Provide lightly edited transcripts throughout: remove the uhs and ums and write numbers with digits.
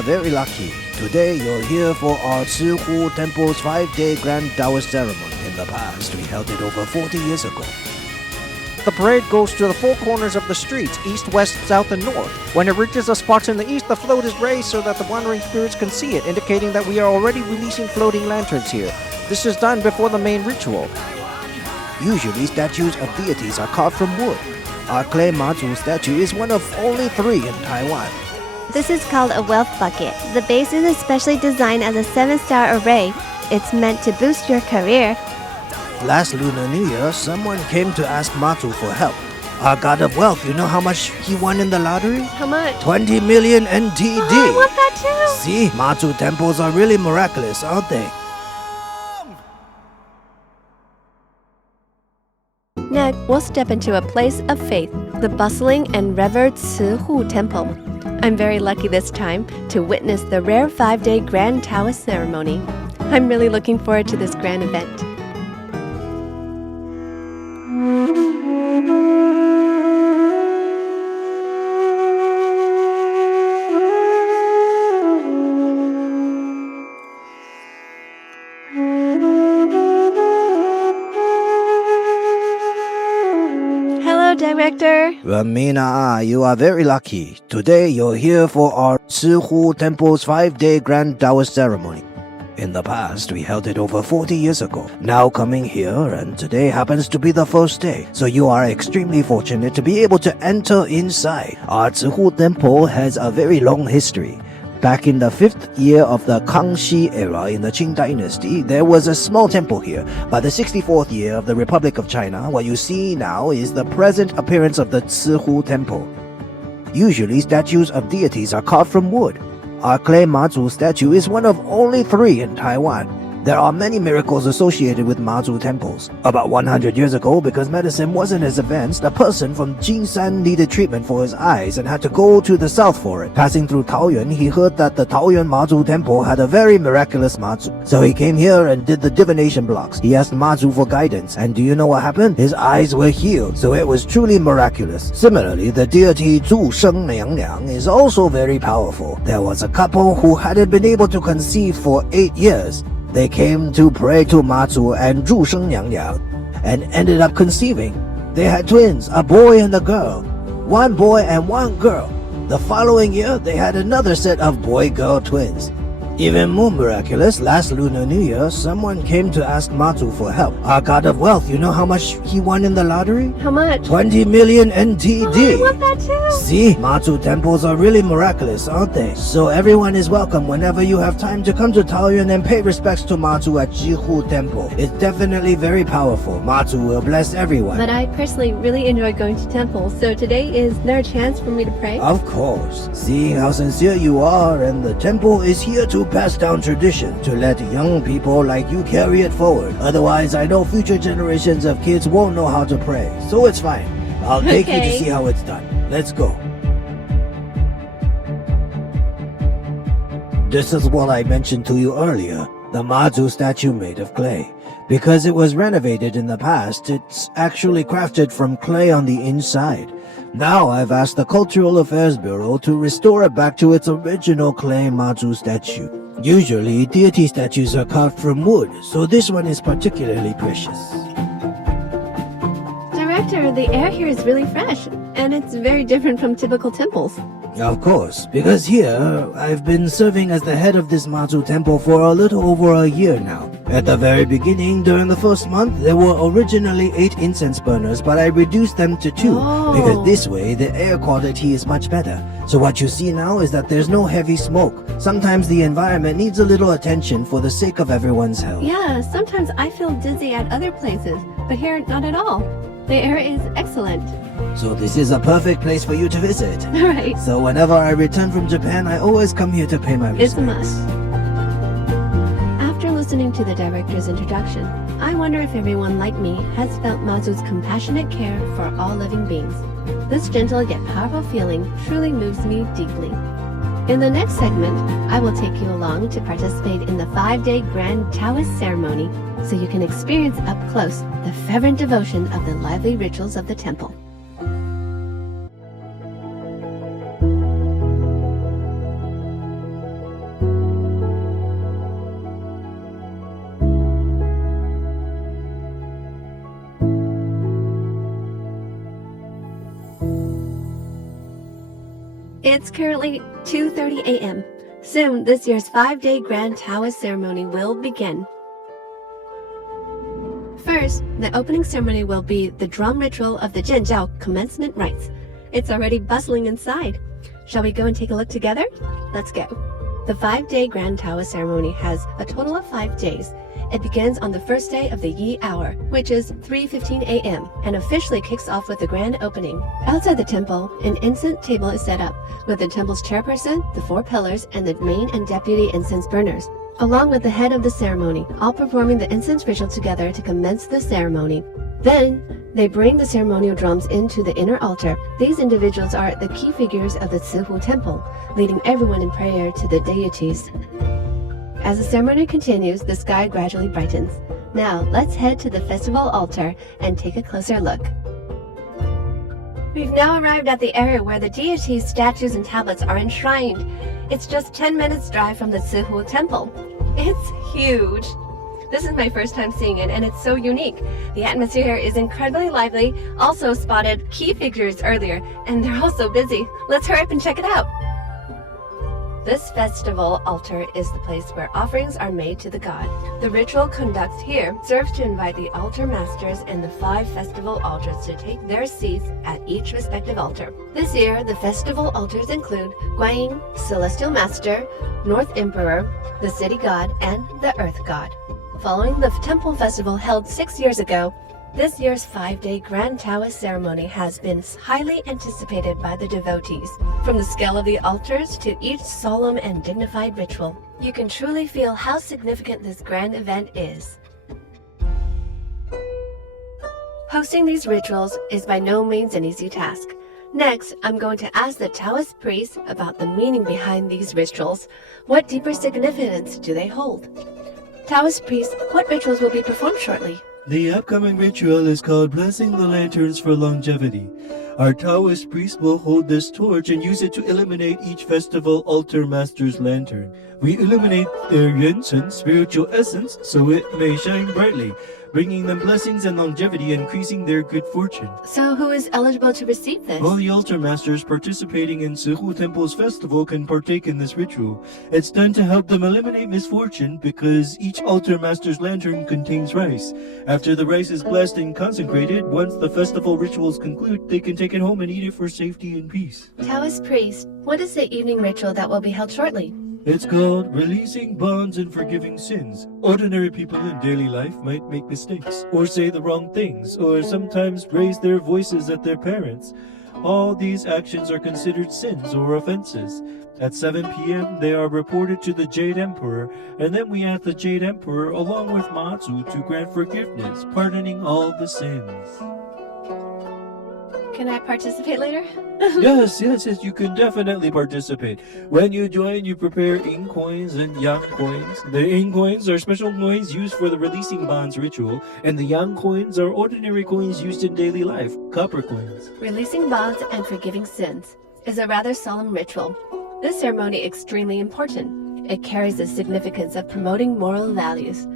are very lucky. Today you're here for our Cihu Temple's 5-day Grand Taoist ceremony. In the past, we held it over 40 years ago. The parade goes to the four corners of the streets, east, west, south, and north. When it reaches the spots in the east, the float is raised so that the wandering spirits can see it, indicating that we are already releasing floating lanterns here. This is done before the main ritual. Usually, statues of deities are carved from wood. Our clay Mazu statue is one of only 3 in Taiwan. This is called a wealth bucket. The base is especially designed as a 7-star array. It's meant to boost your career. Last Lunar New Year, someone came to ask Mazu for help. Our god of wealth, you know how much he won in the lottery? How much? 20 million NTD. Oh, I want that too! See, Mazu temples are really miraculous, aren't they? Next, we'll step into a place of faith, the bustling and revered Cihu Temple. I'm very lucky this time to witness the rare 5-day Grand Taoist ceremony. I'm really looking forward to this grand event. Director. Ramina, you are very lucky. Today you're here for our Cihu Temple's 5-day Grand Taoist ceremony. In the past, we held it over 40 years ago. Now coming here, and today happens to be the first day. So you are extremely fortunate to be able to enter inside. Our Cihu Temple has a very long history. Back in the 5th year of the Kangxi era in the Qing dynasty, there was a small temple here. By the 64th year of the Republic of China, what you see now is the present appearance of the Cihu Temple. Usually, statues of deities are carved from wood. Our clay Mazu statue is one of only 3 in Taiwan. There are many miracles associated with Mazu temples. About 100 years ago, because medicine wasn't as advanced, a person from Jinshan needed treatment for his eyes and had to go to the south for it. Passing through Taoyuan, he heard that the Taoyuan Mazu temple had a very miraculous Mazu. So he came here and did the divination blocks. He asked Mazu for guidance, and do you know what happened? His eyes were healed, so it was truly miraculous. Similarly, the deity Zhu Sheng Liang Liang is also very powerful. There was a couple who hadn't been able to conceive for 8 years. They came to pray to Mazu and Zhu Sheng Liang Liang and ended up conceiving. They had twins, a boy and a girl. 1 boy and 1 girl. The following year, they had another set of boy-girl twins. Even more miraculous, last Lunar New Year, someone came to ask Mazu for help. Our god of wealth, you know how much he won in the lottery? How much? 20 million NTD. Oh, I want that too! See, Mazu temples are really miraculous, aren't they? So everyone is welcome whenever you have time to come to Taoyuan and pay respects to Mazu at Cihu Temple. It's definitely very powerful. Mazu will bless everyone. But I personally really enjoy going to temples, so today is there a chance for me to pray? Of course. Seeing how sincere you are, and the temple is here to pass down tradition, to let young people like you carry it forward. Otherwise, I know future generations of kids won't know how to pray. So it's fine. I'll take you to see how it's done. Let's go. This is what I mentioned to you earlier. The Mazu statue made of clay. Because it was renovated in the past, it's actually crafted from clay on the inside. Now I've asked the Cultural Affairs Bureau to restore it back to its original clay Mazu statue. Usually, deity statues are carved from wood, so this one is particularly precious. Director, the air here is really fresh, and it's very different from typical temples. Of course, because here, I've been serving as the head of this Mazu temple for a little over a year now. At the very beginning, during the first month, there were originally 8 incense burners, but I reduced them to 2, because this way, the air quality is much better. So what you see now is that there's no heavy smoke. Sometimes the environment needs a little attention for the sake of everyone's health. Yeah, sometimes I feel dizzy at other places, but here, not at all. The air is excellent. So this is a perfect place for you to visit. Right. So whenever I return from Japan, I always come here to pay my respects. It's a must. After listening to the director's introduction, I wonder if everyone like me has felt Mazu's compassionate care for all living beings. This gentle yet powerful feeling truly moves me deeply. In the next segment, I will take you along to participate in the 5-day Grand Taoist ceremony so you can experience up close the fervent devotion of the lively rituals of the temple. It's currently 2:30 a.m. Soon, this year's 5-day Grand Taoist ceremony will begin. First, the opening ceremony will be the drum ritual of the Jianjiao commencement rites. It's already bustling inside. Shall we go and take a look together? Let's go. The 5-day Grand Taoist ceremony has a total of 5 days. It begins on the first day of the Yi hour, which is 3:15 a.m., and officially kicks off with the grand opening. Outside the temple, an incense table is set up, with the temple's chairperson, the 4 pillars, and the main and deputy incense burners, along with the head of the ceremony, all performing the incense ritual together to commence the ceremony. Then, they bring the ceremonial drums into the inner altar. These individuals are the key figures of the Cihu temple, leading everyone in prayer to the deities. As the ceremony continues, the sky gradually brightens. Now, let's head to the festival altar and take a closer look. We've now arrived at the area where the deities' statues and tablets are enshrined. It's just 10 minutes drive from the Cihu temple. It's huge. This is my first time seeing it, and it's so unique. The atmosphere here is incredibly lively. Also spotted key figures earlier, and they're all so busy. Let's hurry up and check it out. This festival altar is the place where offerings are made to the god. The ritual conducted here serves to invite the altar masters and the 5 festival altars to take their seats at each respective altar. This year, the festival altars include Guanyin, Celestial Master, North Emperor, the City God, and the Earth God. Following the temple festival held 6 years ago, this year's 5-day Grand Taoist ceremony has been highly anticipated by the devotees. From the scale of the altars to each solemn and dignified ritual, you can truly feel how significant this grand event is. Hosting these rituals is by no means an easy task. Next, I'm going to ask the Taoist priests about the meaning behind these rituals. What deeper significance do they hold? Taoist priests, what rituals will be performed shortly? The upcoming ritual is called Blessing the Lanterns for Longevity. Our Taoist priest will hold this torch and use it to illuminate each festival altar master's lantern. We illuminate their yuanchen, spiritual essence, so it may shine brightly, bringing them blessings and longevity, increasing their good fortune. So who is eligible to receive this? All the altar masters participating in Cihu Temple's festival can partake in this ritual. It's done to help them eliminate misfortune because each altar master's lantern contains rice. After the rice is blessed and consecrated, once the festival rituals conclude, they can take it home and eat it for safety and peace. Taoist priest, what is the evening ritual that will be held shortly? It's called Releasing Bonds and Forgiving Sins. Ordinary people in daily life might make mistakes, or say the wrong things, or sometimes raise their voices at their parents. All these actions are considered sins or offenses. At 7 p.m., they are reported to the Jade Emperor, and then we ask the Jade Emperor along with Mazu to grant forgiveness, pardoning all the sins. Can I participate later? Yes, you can definitely participate. When you join, you prepare ink coins and yang coins. The ink coins are special coins used for the releasing bonds ritual, and the yang coins are ordinary coins used in daily life, copper coins. Releasing bonds and forgiving sins is a rather solemn ritual. This ceremony is extremely important. It carries the significance of promoting moral values.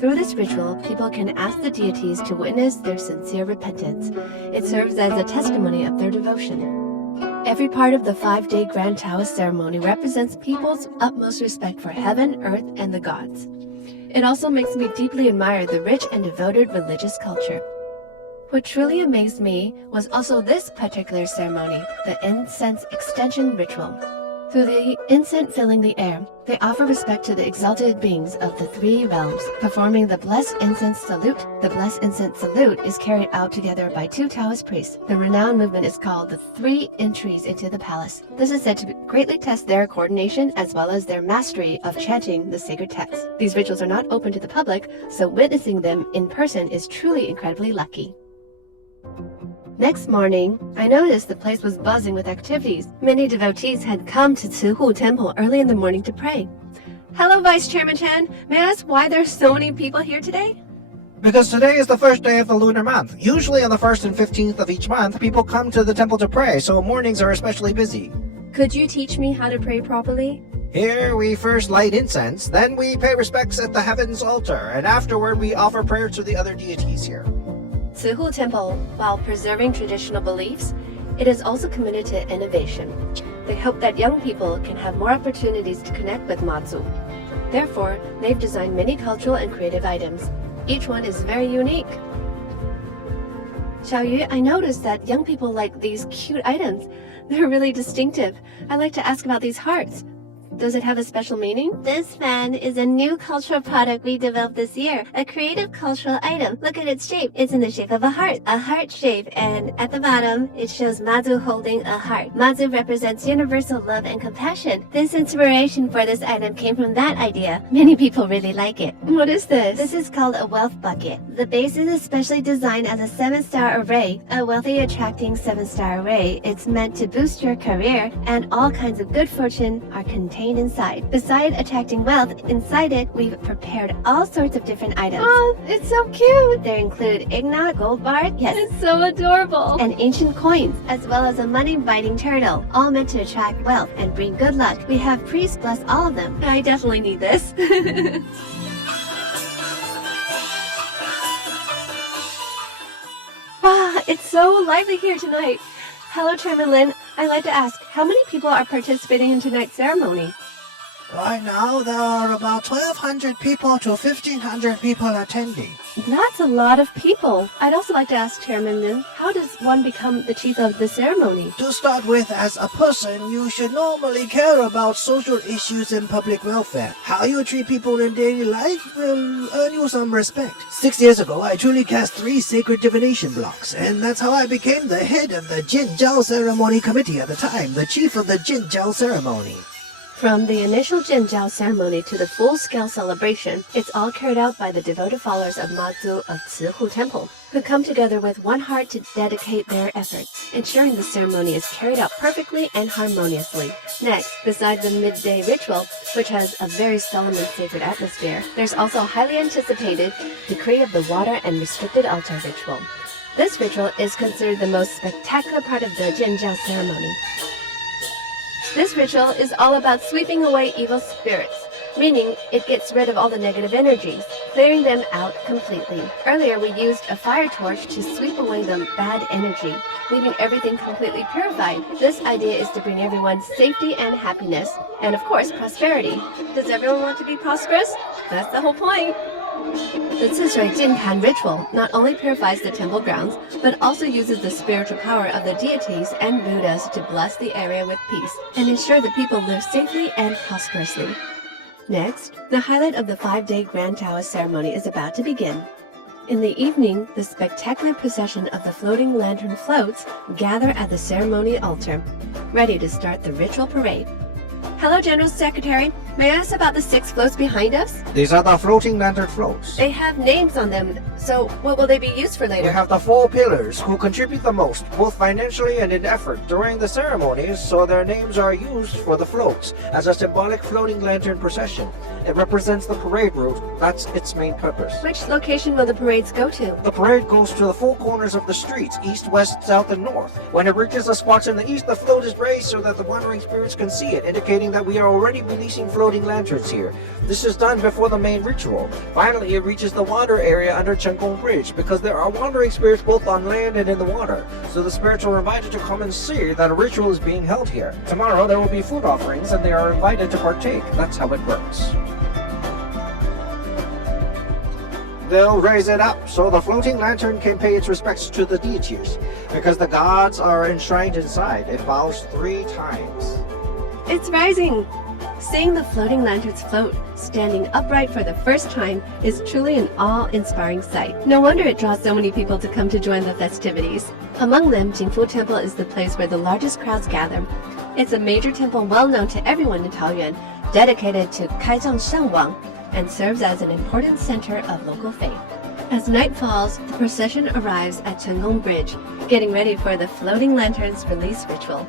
Through this ritual, people can ask the deities to witness their sincere repentance. It serves as a testimony of their devotion. Every part of the 5-day Grand Taoist ceremony represents people's utmost respect for heaven, earth, and the gods. It also makes me deeply admire the rich and devoted religious culture. What truly amazed me was also this particular ceremony, the incense extension ritual. Through the incense filling the air, they offer respect to the exalted beings of the 3 realms, performing the Blessed Incense Salute. The Blessed Incense Salute is carried out together by 2 Taoist priests. The renowned movement is called the 3 Entries into the Palace. This is said to greatly test their coordination as well as their mastery of chanting the sacred text. These rituals are not open to the public, so witnessing them in person is truly incredibly lucky. Next morning, I noticed the place was buzzing with activities. Many devotees had come to Cihu Temple early in the morning to pray. Hello, Vice Chairman Chen. May I ask why there's so many people here today? Because today is the first day of the lunar month. Usually on the 1st and 15th of each month, people come to the temple to pray, so mornings are especially busy. Could you teach me how to pray properly? Here we first light incense, then we pay respects at the heavens altar, and afterward we offer prayer to the other deities here. Cihu Temple, while preserving traditional beliefs, it is also committed to innovation. They hope that young people can have more opportunities to connect with Mazu. Therefore, they've designed many cultural and creative items. Each one is very unique. Xiaoyu, I noticed that young people like these cute items. They're really distinctive. I'd like to ask about these hearts. Does it have a special meaning? This fan is a new cultural product we developed this year, a creative cultural item. Look at its shape. It's in the shape of a heart shape, and at the bottom, it shows Mazu holding a heart. Mazu represents universal love and compassion. This inspiration for this item came from that idea. Many people really like it. What is this? This is called a wealth bucket. The base is especially designed as a 7-star array, a wealthy attracting 7-star array. It's meant to boost your career, and all kinds of good fortune are contained inside. Besides attracting wealth, inside it, we've prepared all sorts of different items. Oh, it's so cute. There include eggnog, gold bar, yes, It's so adorable. and ancient coins, as well as a money-biting turtle, all meant to attract wealth and bring good luck. We have priests bless all of them. I definitely need this. Wow, it's so lively here tonight. Hello, Chairman Lin. I'd like to ask, how many people are participating in tonight's ceremony? Right now, there are about 1,200 people to 1,500 people attending. That's a lot of people. I'd also like to ask Chairman Lin, how does one become the chief of the ceremony? To start with, as a person, you should normally care about social issues and public welfare. How you treat people in daily life will earn you some respect. 6 years ago, I truly cast 3 sacred divination blocks, and that's how I became the head of the Jinjiao ceremony committee at the time, the chief of the Jinjiao ceremony. From the initial Jinjiao ceremony to the full-scale celebration, it's all carried out by the devoted followers of Mazu of Cihu Temple, who come together with one heart to dedicate their efforts, ensuring the ceremony is carried out perfectly and harmoniously. Next, besides the midday ritual, which has a very solemn and sacred atmosphere, there's also highly anticipated decree of the water and restricted altar ritual. This ritual is considered the most spectacular part of the Jinjiao ceremony. This ritual is all about sweeping away evil spirits, meaning it gets rid of all the negative energies, clearing them out completely. Earlier, we used a fire torch to sweep away the bad energy, leaving everything completely purified. This idea is to bring everyone safety and happiness, and of course, prosperity. Does everyone want to be prosperous? That's the whole point. The Cizui Jinkan ritual not only purifies the temple grounds, but also uses the spiritual power of the deities and Buddhas to bless the area with peace and ensure the people live safely and prosperously. Next, the highlight of the 5-day Grand Taoist ceremony is about to begin. In the evening, the spectacular procession of the floating lantern floats gather at the ceremony altar, ready to start the ritual parade. Hello, General Secretary. May I ask about the 6 floats behind us? These are the floating lantern floats. They have names on them, so what will they be used for We later? have the 4 pillars who contribute the most, both financially and in effort, during the ceremonies, so their names are used for the floats as a symbolic floating lantern procession. It represents the parade route. That's its main purpose. Which location will the parades go to? The parade goes to the 4 corners of the streets, east, west, south, and north. When it reaches the spots in the east, the float is raised so that the wandering spirits can see it, indicating that we are already releasing floating lanterns here. This is done before the main ritual. Finally, it reaches the water area under Chenggong Bridge, because there are wandering spirits both on land and in the water. So the spirits are invited to come and see that a ritual is being held here. Tomorrow there will be food offerings and they are invited to partake. That's how it works. They'll raise it up so the floating lantern can pay its respects to the deities. Because the gods are enshrined inside, it bows 3 times. It's rising! Seeing the floating lanterns float, standing upright for the first time, is truly an awe-inspiring sight. No wonder it draws so many people to come to join the festivities. Among them, Jingfu Temple is the place where the largest crowds gather. It's a major temple well known to everyone in Taoyuan, dedicated to Kaizhang Shengwang, and serves as an important center of local faith. As night falls, the procession arrives at Chenggong Bridge, getting ready for the floating lanterns release ritual.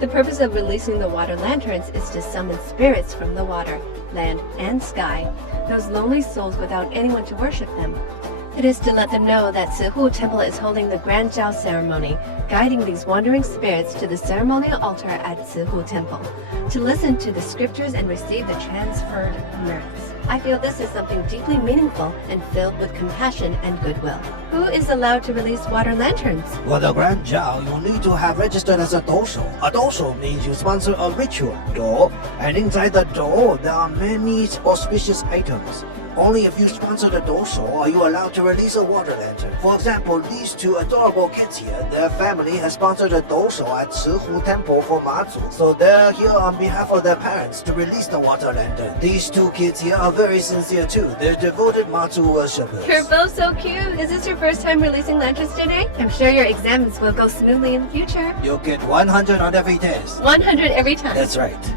The purpose of releasing the water lanterns is to summon spirits from the water, land, and sky, those lonely souls without anyone to worship them. It is to let them know that Cihu Temple is holding the Grand Jiao ceremony, guiding these wandering spirits to the ceremonial altar at Cihu Temple, to listen to the scriptures and receive the transferred merits. I feel this is something deeply meaningful and filled with compassion and goodwill. Who is allowed to release water lanterns? For the Grand Jiao, you'll need to have registered as a dosho. A dosho means you sponsor a ritual door, and inside the door, there are many auspicious items. Only if you sponsor the dosho are you allowed to release a water lantern. For example, these two adorable kids here, their family has sponsored a dosho at Cihu Temple for Mazu, so they're here on behalf of their parents to release the water lantern. These two kids here are very sincere too. They're devoted Mazu worshippers. You're both so cute. Is this your first time releasing lanterns today? I'm sure your exams will go smoothly in the future. You'll get 100 on every test. 100 every time. That's right.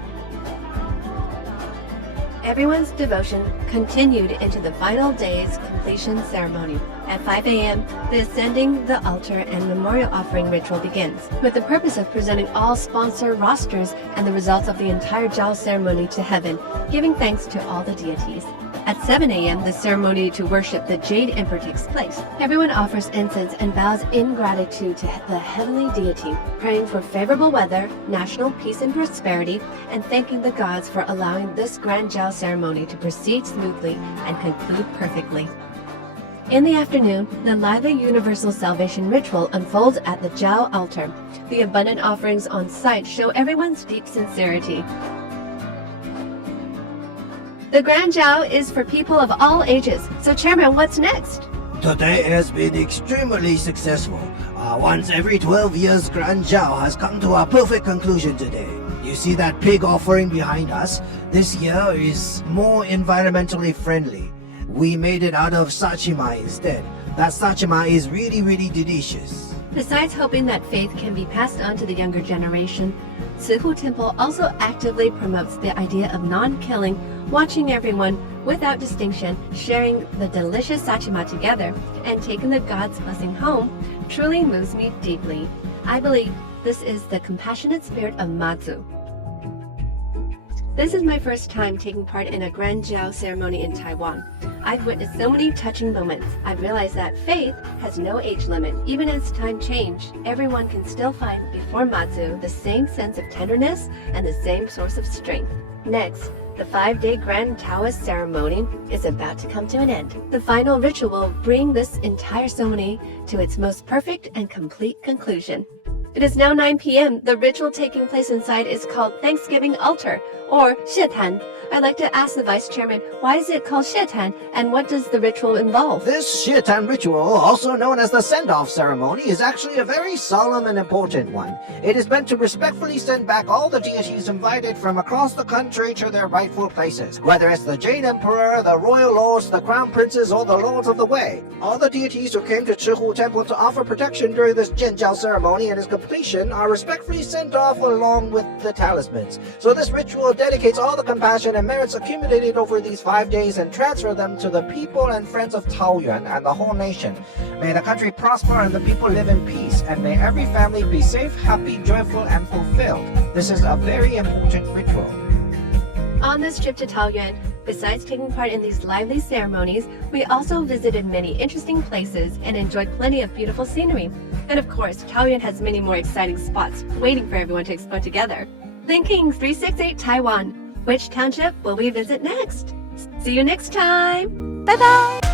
Everyone's devotion continued into the final day's completion ceremony. At 5 a.m., the ascending the altar and memorial offering ritual begins, with the purpose of presenting all sponsor rosters and the results of the entire Jiao ceremony to heaven, giving thanks to all the deities. At 7 a.m., the ceremony to worship the Jade Emperor takes place. Everyone offers incense and bows in gratitude to the heavenly deity, praying for favorable weather, national peace and prosperity, and thanking the gods for allowing this Grand Jiao ceremony to proceed smoothly and conclude perfectly. In the afternoon, the lively universal salvation ritual unfolds at the Jiao altar. The abundant offerings on site show everyone's deep sincerity. The Grand Jiao is for people of all ages. So, Chairman, what's next? Today has been extremely successful. Once every 12 years, Grand Jiao has come to a perfect conclusion today. You see that pig offering behind us? This year is more environmentally friendly. We made it out of sachima instead. That sachima is really delicious. Besides hoping that faith can be passed on to the younger generation, Cihu Temple also actively promotes the idea of non-killing, watching everyone without distinction, sharing the delicious sachima together, and taking the God's blessing home truly moves me deeply. I believe this is the compassionate spirit of Mazu. This is my first time taking part in a Grand Jiao ceremony in Taiwan. I've witnessed so many touching moments. I've realized that faith has no age limit. Even as time changes, everyone can still find before Mazu the same sense of tenderness and the same source of strength. Next, the 5-day Grand Taoist ceremony is about to come to an end. The final ritual will bring this entire ceremony to its most perfect and complete conclusion. It is now 9 p.m. The ritual taking place inside is called Thanksgiving Altar, or 谢坛. I'd like to ask the Vice Chairman, why is it called 谢坛, and what does the ritual involve? This 谢坛 ritual, also known as the send-off ceremony, is actually a very solemn and important one. It is meant to respectfully send back all the deities invited from across the country to their rightful places, whether it's the Jade Emperor, the royal lords, the crown princes, or the lords of the way. All the deities who came to Cihu Temple to offer protection during this Jianjiao ceremony and its completion are respectfully sent off along with the talismans. So this ritual dedicates all the compassion and merits accumulated over these 5 days and transfer them to the people and friends of Taoyuan and the whole nation. May the country prosper and the people live in peace, and may every family be safe, happy, joyful, and fulfilled. This is a very important ritual. On this trip to Taoyuan, besides taking part in these lively ceremonies, we also visited many interesting places and enjoyed plenty of beautiful scenery. And of course, Taoyuan has many more exciting spots waiting for everyone to explore together. Thinking 368 Taiwan. Which township will we visit next? See you next time! Bye-bye!